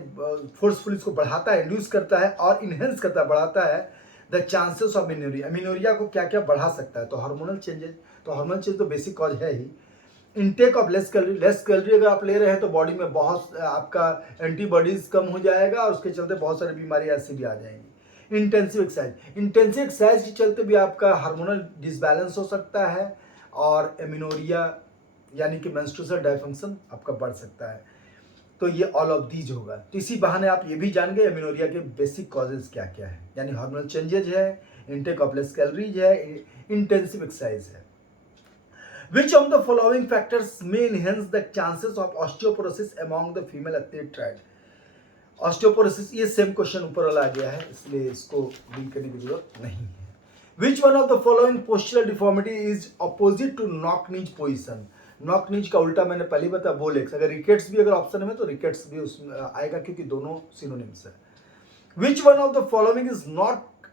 फोर्सफुली इसको बढ़ाता है, इंड्यूस करता है और इनहेंस करता है, बढ़ाता है the chances of amenorrhoea. Amenorrhoea को क्या क्या बढ़ा सकता है, तो हार्मोनल चेंजेस। तो हार्मोनल चेंज तो बेसिक कॉज है ही। इनटेक ऑफ लेस कैलोरी अगर आप ले रहे हैं तो बॉडी में बहुत आपका एंटीबॉडीज कम हो जाएगा, और उसके चलते बहुत सारी बीमारियां ऐसी भी आ जाएंगी। इंटेंसिव एक्सरसाइज के चलते भी आपका हार्मोनल डिसबैलेंस हो सकता है, और एमिनोरिया यानी कि मेंस्ट्रुअल डायफंक्शन आपका बढ़ सकता है। तो ये ऑल ऑफ दीज होगा। तो इसी बहाने आप ये भी जान गए एमिनोरिया के बेसिक कॉजेज क्या क्या है, यानी हार्मोनल चेंजेज है, इनटेक ऑफ लेस कैलोरीज है, इंटेंसिव एक्सरसाइज है। Which of the following factors may enhance the chances of osteoporosis among the female athlete tried? Osteoporosis, ये सेम क्वेश्चन ऊपर वाला आ गया है, इसलिए इसको डील करने की जरूरत नहीं है। Which one of the following postural deformity is opposite to knock knees position. Knock knees का उल्टा मैंने पहले बताया बोलेक्स। अगर रिकेट्स भी अगर ऑप्शन में तो रिकेट्स भी उसमें आएगा, क्योंकि दोनों सिनोनिम्स है। Which one of the following is not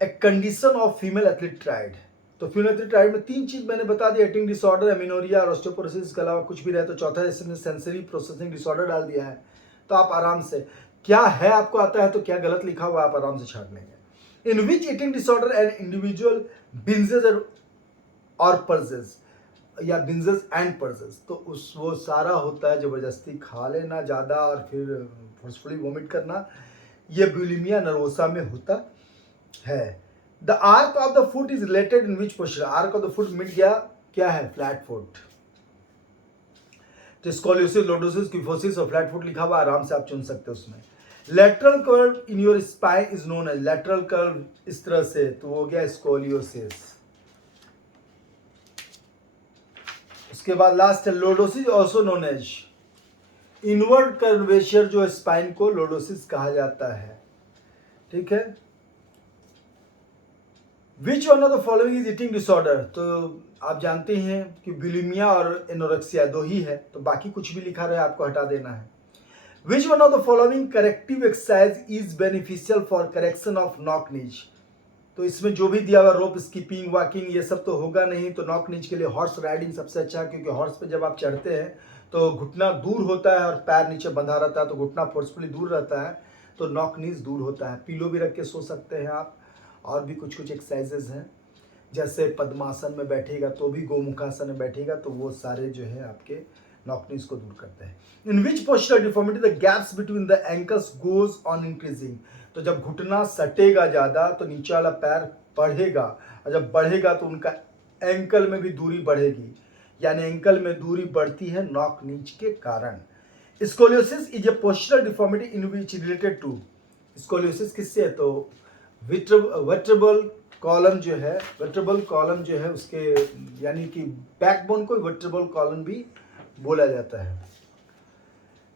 a condition of female athlete tried. तो फीमेल एथलीट ट्राइड में 3 चीज मैंने बता दी, ईटिंग डिसऑर्डर, एमिनोरिया और ऑस्टियोपोरोसिस के अलावा कुछ भी रहे तो चौथा इसमें सेंसरी प्रोसेसिंग डिसऑर्डर डाल दिया है। तो आप आराम से क्या है आपको आता है, तो क्या गलत लिखा हुआ आप आराम से छाट लेंगे। इन which eating disorder and individual बिंजेस और पर्जेस या बिंजेस एंड पर्जेस, तो उस वो सारा होता है जबरदस्ती खा लेना ज़्यादा और फिर फोर्सफुली वोमिट करना, ये बुलिमिया नर्वोसा में होता है। The arch of the foot is related in which posture. Arch of the foot मिट गया, क्या है, फ्लैट फुट। तो स्कोलियोसिस, लॉर्डोसिस, किफोसिस और फ्लैट फुट लिखा हुआ, आराम से आप चुन सकते हो उसमें। Lateral curve in your spine is known as, lateral curve इस तरह से, तो हो गया स्कोलियोसिस। उसके बाद लास्ट है lordosis, also known as inward curvature जो स्पाइन को लोडोसिस कहा जाता है। ठीक है। Which one of the following is eating disorder, तो आप जानते हैं कि बुलिमिया और एनोरेक्सिया दो ही है, तो बाकी कुछ भी लिखा रहे आपको हटा देना है। Which one of the following corrective exercise is beneficial for correction of knock नीज, तो इसमें जो भी दिया हुआ रोप स्कीपिंग वॉकिंग ये सब तो होगा नहीं, तो नॉक नीज के लिए हॉर्स राइडिंग सबसे अच्छा, क्योंकि हॉर्स पे जब आप चढ़ते हैं तो घुटना दूर होता है और पैर नीचे बंधा रहता है, तो घुटना फोर्सफुली दूर रहता है, तो नॉक नीज दूर होता है। पीलो भी रख के सो सकते हैं आप। और भी कुछ कुछ एक्सरसाइजेज हैं, जैसे पद्मासन में बैठेगा तो भी, गोमुखासन में बैठेगा तो वो सारे जो है आपके नॉक नीज को दूर करते हैं। In which postural deformity the gaps between the ankles goes on increasing, तो जब घुटना सटेगा ज़्यादा तो नीचे वाला पैर बढ़ेगा, और जब बढ़ेगा तो उनका एंकल में भी दूरी बढ़ेगी, यानी एंकल में दूरी बढ़ती है नॉक नीज के कारण। Scoliosis is a postural deformity in which related to, scoliosis किससे है, तो वर्टेब्रल कॉलम जो है, वर्टेब्रल कॉलम जो है उसके, यानी कि बैकबोन को वर्टेब्रल कॉलम भी बोला जाता है।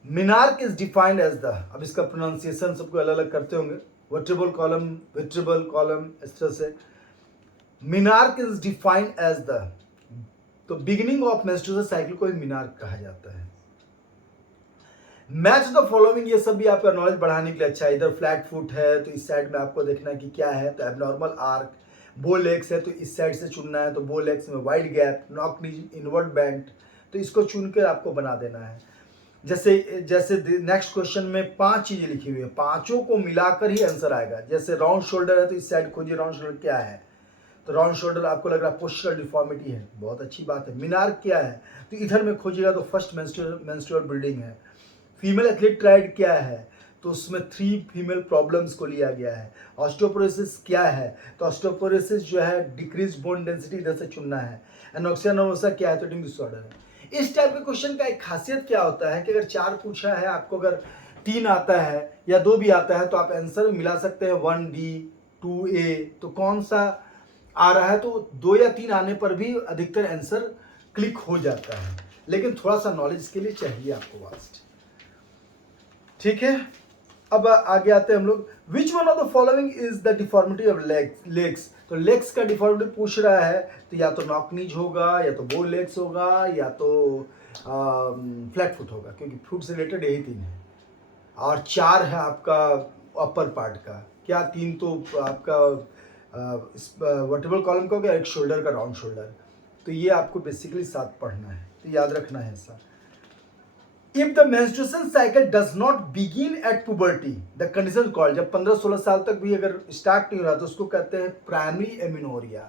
मिनार्क इज डिफाइंड एज द, अब इसका प्रोनाउंसिएशन सबको अलग अलग करते होंगे, वर्टेब्रल कॉलम इस तरह से। मिनार्क इज डिफाइंड एज द, तो बिगिनिंग ऑफ मेंस्ट्रुअल साइकिल को मिनार्क कहा जाता है। मैच द फॉलोइंग, ये सब भी आपका नॉलेज बढ़ाने के लिए अच्छा है। इधर फ्लैट फुट है तो इस साइड में आपको देखना है कि क्या है, तो एबनॉर्मल आर्क। बो लेग्स है तो इस साइड से चुनना है, तो बो लेग्स में वाइड गैप, नॉक नीज इनवर्ड बेंट, तो इसको चुन कर आपको बना देना है। जैसे जैसे नेक्स्ट क्वेश्चन में 5 चीजें लिखी हुई है, पांचों को मिलाकर ही आंसर आएगा। जैसे राउंड शोल्डर है तो इस साइड खोजिए राउंड शोल्डर क्या है, तो राउंड शोल्डर आपको लग रहा है पोस्चरल डिफॉर्मिटी है, बहुत अच्छी बात है। मिनार्क क्या है, तो इधर में खोजिएगा तो फर्स्ट मेंस्ट्रुअल ब्लीडिंग है। फीमेल एथलीट ट्राइड क्या है, तो उसमें 3 फीमेल प्रॉब्लम्स को लिया गया है। ऑस्टियोपोरोसिस क्या है, तो ऑस्टियोपोरोसिस जो है डिक्रीज बोन डेंसिटी, इधर से चुनना है। एनोक्सिया नर्वोसा क्या है, तो ईटिंग डिसऑर्डर है। इस टाइप के क्वेश्चन का एक खासियत क्या होता है कि अगर 4 पूछा है आपको, अगर 3 आता है या 2 भी आता है तो आप आंसर मिला सकते हैं 1D 2A, तो कौन सा आ रहा है, तो 2 या 3 आने पर भी अधिकतर आंसर क्लिक हो जाता है, लेकिन थोड़ा सा नॉलेज के लिए चाहिए आपको वास्ट। ठीक है। अब आगे आते हैं हम लोग। विच one of the following is the deformity of legs, तो लेग्स का डिफॉर्मिटी पूछ रहा है, तो या तो नॉक नीज होगा, या तो बो लेग्स होगा, या तो फ्लैट फुट होगा, क्योंकि फुट से रिलेटेड यही 3 है। और 4 है आपका अपर पार्ट का, क्या 3 तो आपका वर्टिबल कॉलम का हो गया, एक शोल्डर का राउंड शोल्डर, तो ये आपको बेसिकली 7 पढ़ना है, तो याद रखना है ऐसा। If the menstruation cycle does not begin at puberty, the condition called, जब 15-16 साल तक भी अगर स्टार्ट नहीं हो रहा तो उसको कहते हैं प्राइमरी एमिनोरिया,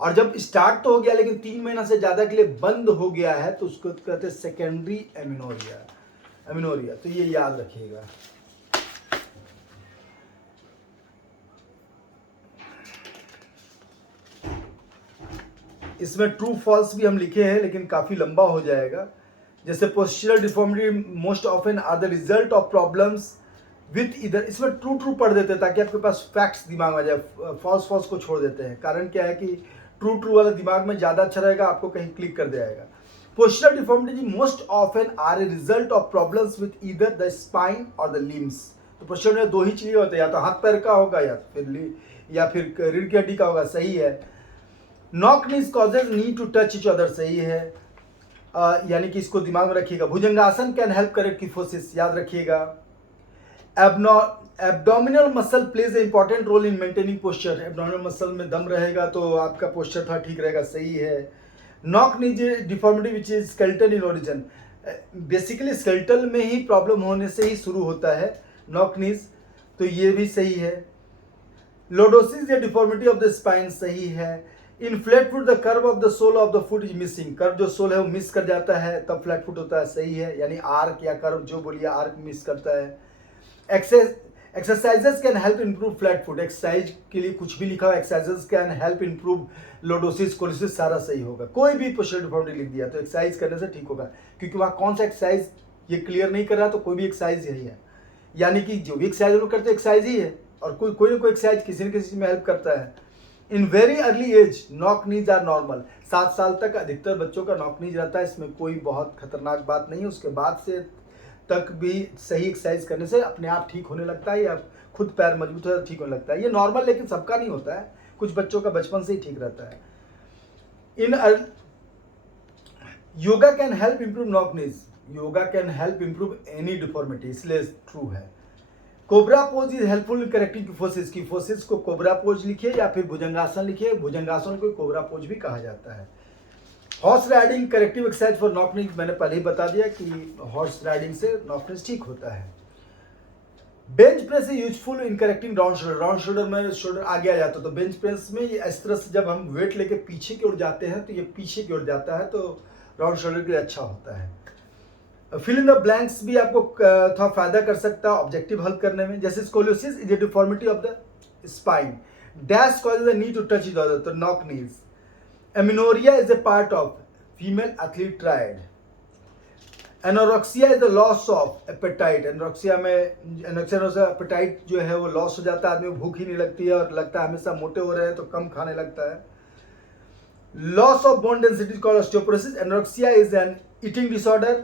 और जब स्टार्ट तो हो गया लेकिन 3 महीना से ज़्यादा के लिए बंद हो गया है तो उसको कहते हैं सेकेंडरी एमिनोरिया, तो ये याद रखिएगा। इसमें ट्रू फॉल्स भी हम लिखे हैं लेकिन काफ़ी लंबा हो जाएगा। जैसे postural deformity most often are the result of problems with either, इसमें ट्रू पढ़ देते हैं ताकि आपके पास फैक्ट्स दिमाग में आ जाए, फॉल्स को छोड़ देते हैं। कारण क्या है कि ट्रू वाला दिमाग में ज़्यादा अच्छा रहेगा, आपको कहीं क्लिक कर देगा। Postural deformity most often are a result of problems with either the spine और द लिम्स, तो पोस्चरल में 2 ही चीज़ें होते हैं, या तो हाथ पैर का होगा या फिर रीढ़ की हड्डी का होगा, सही है। Knock knees causes knee to touch each other, सही है। यानी कि इसको दिमाग में रखिएगा। Bhujangasana can help correct kyphosis, याद रखिएगा। Abdominal muscle plays a important role in maintaining posture, abdominal muscle में दम रहेगा तो आपका पोस्चर थोड़ा ठीक रहेगा, सही है। Knock knees deformity which is skeletal in origin, basically skeletal में ही प्रॉब्लम होने से ही शुरू होता है नॉक नीज, तो ये भी सही है। लोडोसिस या डिफॉर्मिटी ऑफ द स्पाइन, सही है। In flat foot the curve of the sole of the foot is missing, curve जो सोल है वो मिस कर जाता है तब फ्लैट फुट होता है, सही है। यानी आर्क या कर्व जो बोलिए आर्क मिस करता है। Exercises can help improve flat foot, exercise के लिए कुछ भी लिखा हुआ, exercises can help improve lordosis scoliosis, सारा सही होगा। कोई भी पोस्चरल डिफॉर्मिटी लिख दिया तो एक्सरसाइज करने से ठीक होगा, क्योंकि वहाँ कौन सा एक्सरसाइज ये क्लियर नहीं कर रहा, तो कोई भी एक्सरसाइज यही है। यानी कि जो भी एक्सरसाइज लोग करते हैं एक्सरसाइज ही है, और कोई ना कोई एक्सरसाइज किसी न किसी चीज में हेल्प करता है। In very early age knock knees are normal, 7 साल तक अधिकतर बच्चों का नॉक नीज रहता है, इसमें कोई बहुत खतरनाक बात नहीं है। उसके बाद से तक भी सही एक्सरसाइज करने से अपने आप ठीक होने लगता है, या खुद पैर मजबूत होता है ठीक होने लगता है। ये नॉर्मल, लेकिन सबका नहीं होता है, कुछ बच्चों का बचपन से ही ठीक रहता है। In yoga can help improve knock knees, yoga can help improve any deformity, इसलिए ट्रू है। Cobra pose is helpful in correcting kyphosis, kyphosis को कोबरा पोज लिखिए या फिर भुजंगासन लिखिए, भुजंगासन को कोबरा पोज भी कहा जाता है। Horse riding corrective exercise for knock नीज, मैंने पहले ही बता दिया कि हॉर्स राइडिंग से नॉक नीज ठीक होता है। Bench press is useful in correcting round shoulder, round shoulder में शोल्डर आगे आ जाता है, तो बेंच प्रेस में ये इस तरह से जब हम वेट लेके पीछे की ओर जाते हैं तो ये पीछे की ओर जाता है, तो राउंड शोल्डर के लिए अच्छा होता है। फिल इन द ब्लैंक्स भी आपको थोड़ा फायदा कर सकता है ऑब्जेक्टिव हल करने में, जैसे scoliosis is a deformity of the spine, dash causes the knee to touch each other, तो knock knees. Amenorrhea is a part of female athlete triad. Anorexia is the loss of appetite, anorexia में appetite जो है वो loss हो जाता है, आदमी को भूख ही नहीं लगती है और लगता है हमेशा मोटे हो रहे हैं तो कम खाने लगता है। Loss of bone density called osteoporosis, anorexia is an eating disorder.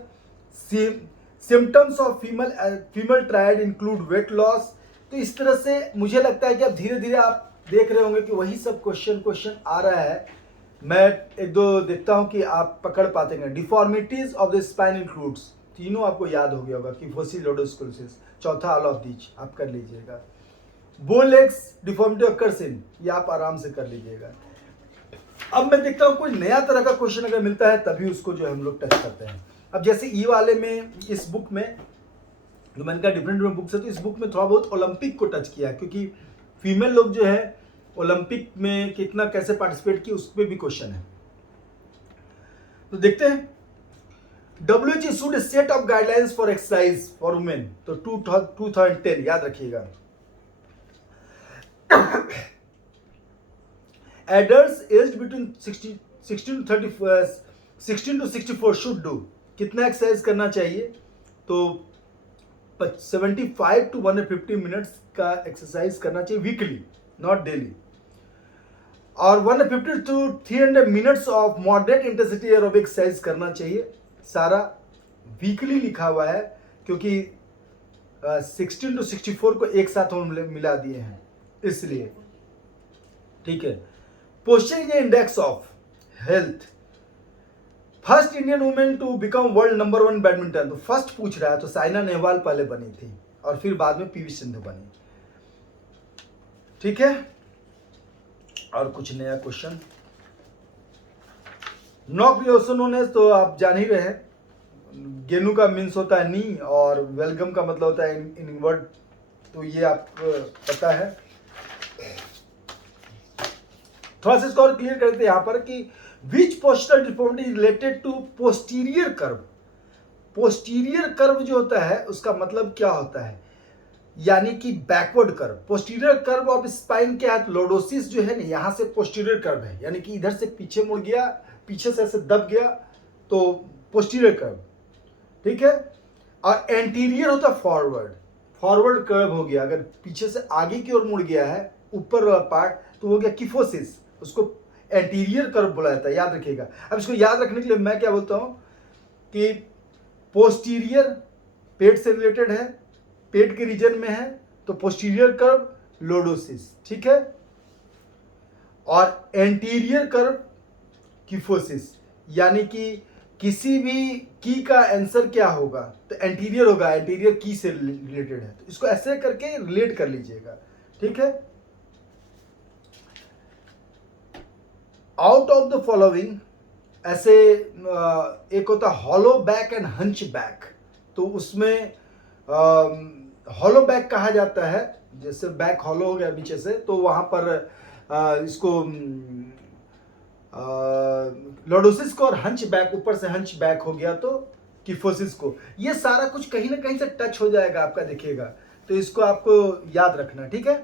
Symptoms of female triad include weight loss. तो इस तरह से मुझे लगता है कि अब धीरे धीरे आप देख रहे होंगे कि वही सब क्वेश्चन आ रहा है। मैं एक दो देखता हूं कि आप पकड़ पाते हैं। Deformities of the spine includes, तीनों आपको याद हो गया होगा, किफोसिस, लोडोस्कोलियोसिस, चौथा ऑल ऑफ दीज आप कर लीजिएगा। बो लेग्स डिफॉर्मिटी ऑकर्स इन, ये आप आराम से कर लीजिएगा। अब मैं देखता हूं कोई नया तरह का क्वेश्चन अगर मिलता है तभी उसको जो हम लोग टच करते हैं। अब जैसे ई वाले में, इस बुक में जो मैंने कहा डिफरेंट बुक्स है, तो इस बुक में थोड़ा बहुत ओलंपिक को टच किया, क्योंकि फीमेल लोग जो है ओलंपिक में कितना कैसे पार्टिसिपेट किए उस पर भी क्वेश्चन है। तो देखते हैं। WHO issued a set of guidelines for exercise for women, तो 2010 याद रखिएगा। Adults aged between 16 to 64 should do, कितना एक्सरसाइज करना चाहिए, तो 75 to 150 मिनट्स का एक्सरसाइज करना चाहिए वीकली, नॉट डेली, और 150 to 300 minutes of moderate intensity aerobic exercise करना चाहिए। सारा वीकली लिखा हुआ है क्योंकि 16 to 64 को एक साथ हम मिला दिए हैं इसलिए, ठीक है। Posture is index of health. First Indian women to become world number 1 badminton, तो फर्स्ट पूछ रहा है तो साइना नेहवाल पहले बनी थी और फिर बाद में पीवी सिंधु बनी, ठीक है। और कुछ नया क्वेश्चन। नॉक नोन, तो आप जान ही रहे हैं, गेनू का मीन्स होता है नी और वेलकम का मतलब होता है इनवर्ड, तो ये आपको पता है। थोड़ा सा इसको और क्लियर करते हैं यहाँ पर कि which postural deformity related to posterior curve. Posterior curve जो होता है उसका मतलब क्या होता है, यानी कि backward curve. Posterior curve of spine क्या है, लोडोसिस जो है ना, यहाँ से पोस्टीरियर कर्व है, यानी कि इधर से पीछे मुड़ गया, पीछे से ऐसे दब गया, तो पोस्टीरियर कर्व, ठीक है। और एंटीरियर होता है फॉरवर्ड, फॉरवर्ड कर्व हो गया, अगर पीछे से आगे की ओर मुड़ गया है ऊपर वाला पार्ट तो हो गया किफोसिस, उसको एंटीरियर कर्व बोला जाता है, याद रखिएगा। अब इसको याद रखने के लिए मैं क्या बोलता हूँ कि पोस्टीरियर पेट से रिलेटेड है, पेट के रीजन में है, तो पोस्टीरियर कर्व लोडोसिस, ठीक है। और एंटीरियर कर्व किफोसिस, यानी कि किसी भी की का आंसर क्या होगा तो एंटीरियर होगा, एंटीरियर की से रिलेटेड है, तो इसको ऐसे करके रिलेट कर लीजिएगा, ठीक है। आउट ऑफ द फॉलोइंग, ऐसे एक होता है hollow back and hunch back, तो उसमें हॉलो बैक कहा जाता है, जैसे बैक हॉलो हो गया पीछे से, तो वहां पर इसको लोडोसिस को, और हंच बैक, ऊपर से हंच बैक हो गया तो किफोसिस को। ये सारा कुछ कहीं ना कहीं से टच हो जाएगा आपका, देखिएगा, तो इसको आपको याद रखना, ठीक है।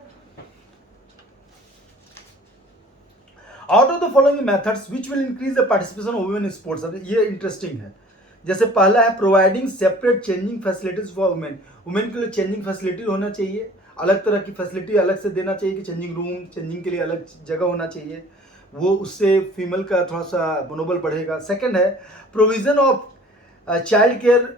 Out of the following methods which will increase the participation of women in sports, ये इंटरेस्टिंग है। जैसे पहला है providing separate changing facilities for women, women के लिए चेंजिंग फैसिलिटी होना चाहिए, अलग तरह की फैसिलिटी अलग से देना चाहिए कि चेंजिंग रूम, चेंजिंग के लिए अलग जगह होना चाहिए, वो उससे फीमेल का थोड़ा सा मनोबल बढ़ेगा। सेकंड है provision of child care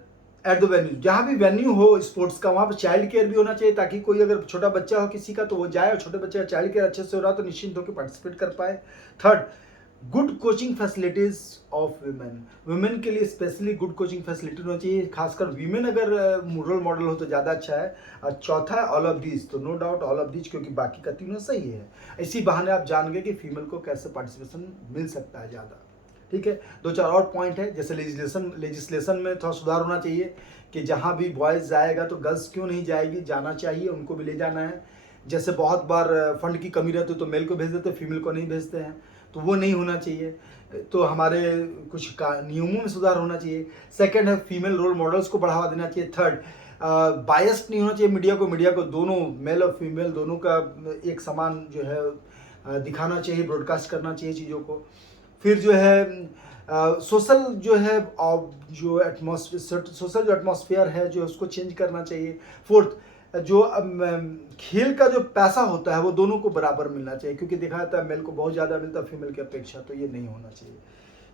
at the venue, जहाँ भी वेन्यू हो स्पोर्ट्स का वहाँ पर चाइल्ड केयर भी होना चाहिए, ताकि कोई अगर छोटा बच्चा हो किसी का तो वो जाए और छोटे बच्चे का चाइल्ड केयर अच्छे से हो रहा तो निश्चिंत होकर पार्टिसिपेट कर पाए। Third, good coaching facilities of women, women के लिए स्पेशली गुड कोचिंग फैसिलिटी होना चाहिए, खासकर वीमेन अगर रोल मॉडल हो तो ज़्यादा अच्छा है। और चौथा, ऑल ऑफ दीज, तो no doubt all of these, क्योंकि बाकी का तीनों सही है। इसी बहाने आप जान गए कि फीमेल को कैसे पार्टिसिपेशन मिल सकता है ज़्यादा। ठीक है, दो चार और पॉइंट है, जैसे लेजिस्लेशन में थोड़ा सुधार होना चाहिए कि जहाँ भी बॉयज़ जाएगा तो गर्ल्स क्यों नहीं जाएगी, जाना चाहिए, उनको भी ले जाना है। जैसे बहुत बार फंड की कमी रहती है तो मेल को भेज देते, फीमेल को नहीं भेजते हैं, तो वो नहीं होना चाहिए। तो हमारे कुछ नियमों में सुधार होना चाहिए। सेकंड है, फीमेल रोल मॉडल्स को बढ़ावा देना चाहिए। थर्ड, बायस्ड नहीं होना चाहिए मीडिया को दोनों मेल और फीमेल दोनों का एक समान जो है दिखाना चाहिए, ब्रॉडकास्ट करना चाहिए चीज़ों को। फिर जो है सोशल जो है जो एटमॉस्फेयर है जो उसको चेंज करना चाहिए। फोर्थ, जो खेल का जो पैसा होता है वो दोनों को बराबर मिलना चाहिए, क्योंकि देखा जाता है मेल को बहुत ज़्यादा मिलता है फीमेल की अपेक्षा, तो ये नहीं होना चाहिए,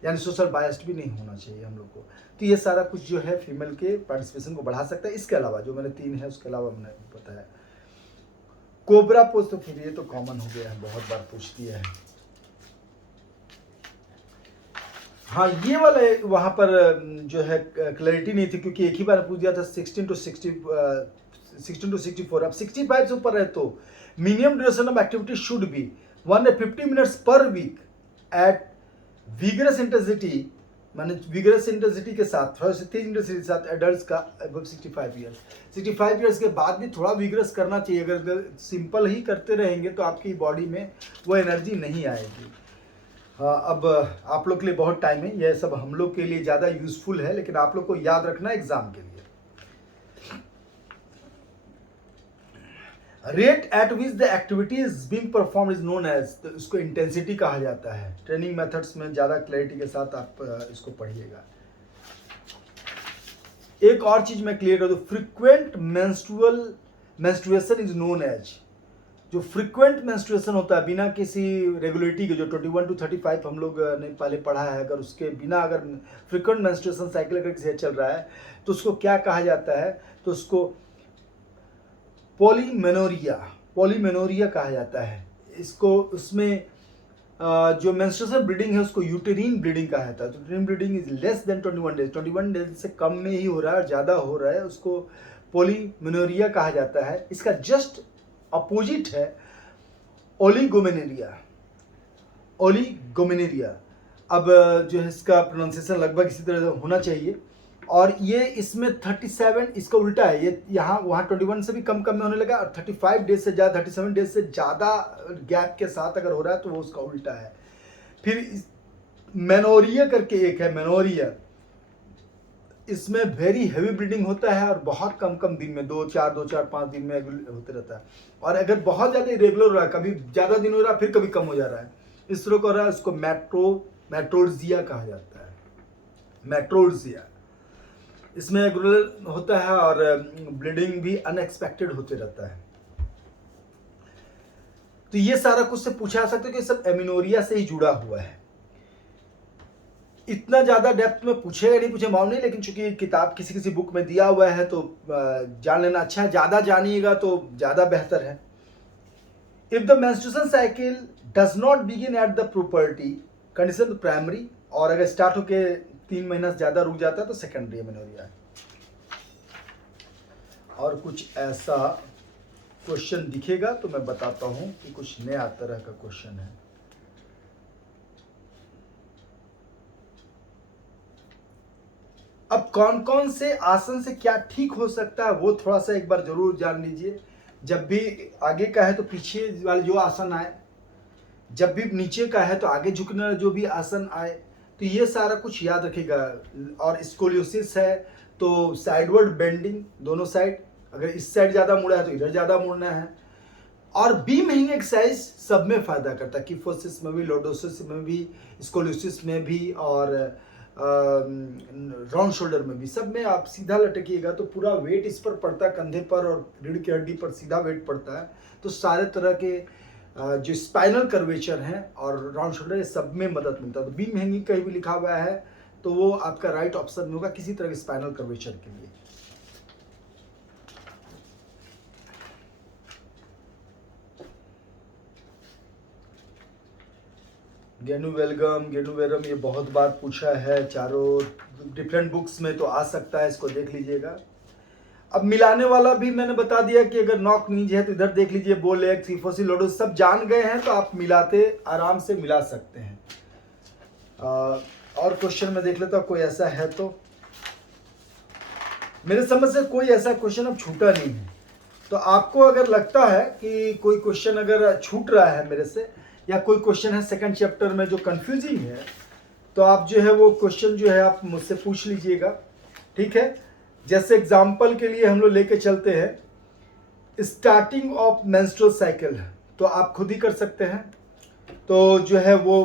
यानी सोशल बायस्ड भी नहीं होना चाहिए हम लोग को। तो ये सारा कुछ जो है फीमेल के पार्टिसिपेशन को बढ़ा सकता है। इसके अलावा जो मैंने तीन है उसके अलावा मैंने बताया कोबरा पोज, तो फिर ये तो कॉमन हो गया है, बहुत बार पूछ दिया है। हाँ, ये वाला वहाँ पर जो है क्लैरिटी नहीं थी, क्योंकि एक ही बार पूछ दिया था 16 to 64। अब 65 से ऊपर है तो minimum duration of activity should be 150 minutes per week at vigorous intensity, माने विगरस इंटेंसिटी के साथ, थोड़ा सा तेज इंटेंसिटी के साथ एडल्ट्स का अबव 65 ईयर्स। 65 ईयर्स के बाद भी थोड़ा विगरस करना चाहिए, अगर सिंपल ही करते रहेंगे तो आपकी बॉडी में वो एनर्जी नहीं आएगी। हाँ, अब आप लोग के लिए बहुत टाइम है, यह सब हम लोग के लिए ज़्यादा यूजफुल है, लेकिन आप लोग को याद रखना एग्जाम के लिए। Rate at which the activity is being perform is known as, तो इसको इंटेंसिटी कहा जाता है। ट्रेनिंग मेथड्स में ज़्यादा क्लैरिटी के साथ आप इसको पढ़िएगा। एक और चीज़ मैं क्लियर कर दूँ, frequent menstruation is known as, जो फ्रीक्वेंट मेंस्ट्रुएशन होता है बिना किसी रेगुलेटरी के, जो 21 to 35 हम लोग ने पहले पढ़ा है, अगर उसके बिना अगर फ्रीक्वेंट मेंस्ट्रुएशन साइकिल अगर किसी चल रहा है तो उसको क्या कहा जाता है, तो उसको पॉलीमेनोरिया कहा जाता है। इसको उसमें जो मेंस्ट्रुएशन ब्लीडिंग है उसको यूटेरिन ब्लीडिंग कहा जाता है। तो यूटेरिन bleeding is less than 21 days, 21 days से कम में ही हो रहा है और ज़्यादा हो रहा है, उसको पॉलीमेनोरिया कहा जाता है। इसका जस्ट अपोजिट है ओलिगोमेनेरिया। अब जो है इसका प्रोनाउंसिएशन लगभग इसी तरह होना चाहिए, और ये इसमें 37, इसका उल्टा है, ये यहाँ वहाँ 21 से भी कम में होने लगा, और 35 डेज से ज़्यादा, 37 डेज से ज़्यादा गैप के साथ अगर हो रहा है तो वो उसका उल्टा है। फिर मेनोरिया करके एक है, मेनोरिया, इसमें वेरी हैवी ब्लीडिंग होता है और बहुत कम दिन में 2-4 दिन में होते रहता है, और अगर बहुत ज़्यादा इरेगुलर हो रहा है, कभी ज़्यादा दिन हो रहा है फिर कभी कम हो जा रहा है, इस तरह का हो रहा है, उसको मेट्रोर्जिया कहा जाता है। मेट्रोर्जिया, इसमें रेगुलर होता है और ब्लीडिंग भी अनएक्सपेक्टेड होते रहता है। तो ये सारा कुछ से पूछा जा सकता है कि सब एमिनोरिया से ही जुड़ा हुआ है। इतना ज़्यादा डेप्थ में पूछेगा नहीं, पूछे मालूम नहीं, लेकिन चूंकि किताब किसी बुक में दिया हुआ है तो जान लेना अच्छा है, ज़्यादा जानिएगा तो ज़्यादा बेहतर है। If the menstruation cycle does not begin at the property condition primary, और अगर स्टार्ट होके 3 महीना से ज़्यादा रुक जाता है तो सेकेंडरी एमेनोरिया है। और कुछ ऐसा क्वेश्चन दिखेगा तो मैं बताता हूँ कि कुछ नया तरह का क्वेश्चन है। अब कौन कौन से आसन से क्या ठीक हो सकता है वो थोड़ा सा एक बार जरूर जान लीजिए। जब भी आगे का है तो पीछे वाले जो आसन आए, जब भी नीचे का है तो आगे झुकने वाला जो भी आसन आए, तो ये सारा कुछ याद रखिएगा। और स्कोलियोसिस है तो साइडवर्ड बेंडिंग, दोनों साइड, अगर इस साइड ज़्यादा मुड़ा है तो इधर ज़्यादा मुड़ना है। और बीम हैंगिंग एक्सरसाइज सब में फ़ायदा करता है, किफोसिस में भी, लॉर्डोसिस में भी, स्कोलियोसिस में भी, और राउंड शोल्डर में भी, सब में आप सीधा लटकिएगा तो पूरा वेट इस पर पड़ता है, कंधे पर और रीढ़ की हड्डी पर सीधा वेट पड़ता है, तो सारे तरह के जो स्पाइनल कर्वेचर हैं और राउंड शोल्डर, ये सब में मदद मिलता है। तो बीम हैंगिंग कहीं भी लिखा हुआ है तो वो आपका राइट ऑप्शन में होगा किसी तरह के स्पाइनल कर्वेचर के लिए। गेनुवेलगम, गेनुवेरम ये बहुत बार पूछा है, चारों डिफरेंट बुक्स में तो आ सकता है, इसको देख लीजिएगा। अब मिलाने वाला भी मैंने बता दिया कि अगर नॉक नीज है तो इधर देख लीजिए, बोलेक्स, सिफोसी, लोडोस सब जान गए हैं तो आप मिलाते आराम से मिला सकते हैं। और क्वेश्चन में देख लेता हूँ कोई ऐसा है तो। मेरे समझ से कोई ऐसा क्वेश्चन अब छूटा नहीं है। तो आपको अगर लगता है कि कोई क्वेश्चन अगर छूट रहा है मेरे से, या कोई क्वेश्चन है सेकंड चैप्टर में जो कंफ्यूजिंग है, तो आप जो है वो क्वेश्चन जो है आप मुझसे पूछ लीजिएगा, ठीक है। जैसे एग्जाम्पल के लिए हम लोग लेके चलते हैं स्टार्टिंग ऑफ मेंस्ट्रुअल साइकिल, तो आप खुद ही कर सकते हैं। तो जो है वो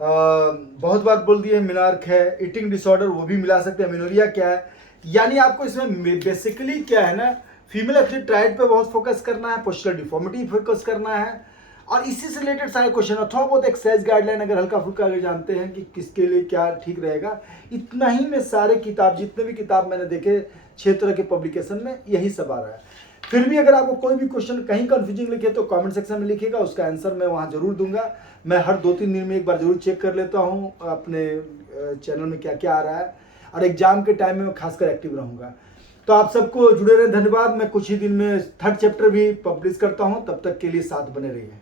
बहुत बार बोल दिए मिनार्क है, ईटिंग डिसऑर्डर वो भी मिला सकते हैं, मिनोरिया क्या है। यानी आपको इसमें बेसिकली क्या है ना, फीमेल एथलीट पे बहुत फोकस करना है, पोस्चरल डिफॉर्मिटी फोकस करना है, और इसी से रिलेटेड सारे क्वेश्चन, थोड़ा बहुत एक्सरसाइज गाइडलाइन अगर हल्का फुल्का अगर जानते हैं कि किसके लिए क्या ठीक रहेगा। इतना ही में सारे किताब, जितने भी किताब मैंने देखे 6 तरह के पब्लिकेशन में, यही सब आ रहा है। फिर भी अगर आपको कोई भी क्वेश्चन कहीं कंफ्यूजिंग लिखे तो कमेंट सेक्शन में लिखिएगा, उसका आंसर मैं वहाँ जरूर दूंगा। मैं हर 2-3 दिन में एक बार जरूर चेक कर लेता हूँ अपने चैनल में क्या क्या आ रहा है, और एग्जाम के टाइम में मैं खासकर एक्टिव रहूँगा। तो आप सबको जुड़े रहे, धन्यवाद। मैं कुछ ही दिन में 3rd चैप्टर भी पब्लिश करता हूँ, तब तक के लिए साथ बने रहिए।